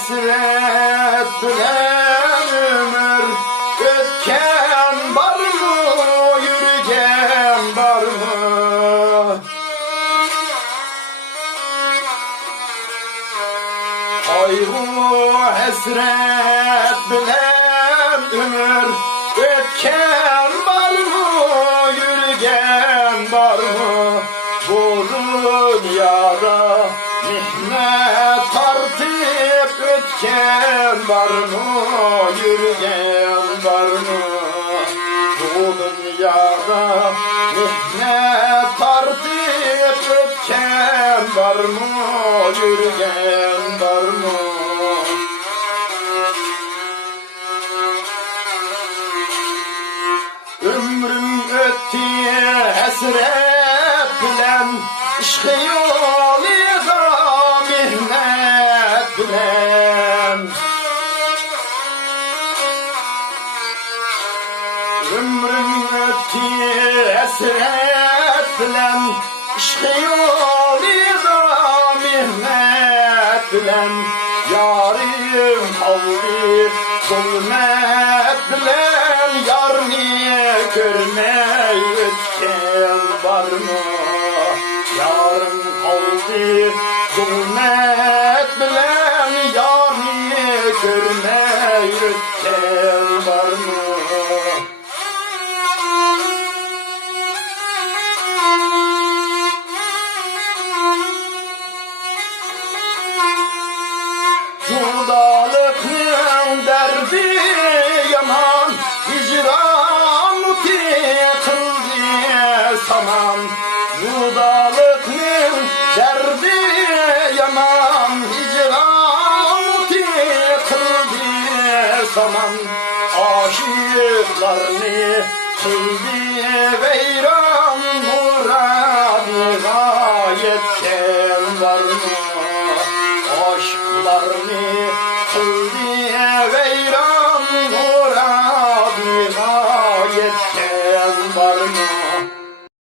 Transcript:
hasret bilen ömür ötken var mı, yürüyen var mı? Kaygı hasret bilen ömür ötken var mı, yürüyen var mı? Bu dünyada mihnet tartıp ötken var mı, yürüyen var mı? Bu dünyada mihnet tartıp ötken var mı, yürüyen var mı? Ömrüm ötti hasret bilen, işkı yolida mihnet bilen. Ömrüm ötti hasret bilen, işkı yolida mihnet bilen. Yarim kaldı zulmet bilen, yarını görmey ötken var mı? Yarım kaldı zulmet bilen, yarını görmey ötken var mı? Judalıkın derdi yaman, hicran kıldı saman. Judalıkın derdi yaman, hicran kıldı saman. Aşıklarını kıldı veyran, muradına yetken var mı? Aşklarını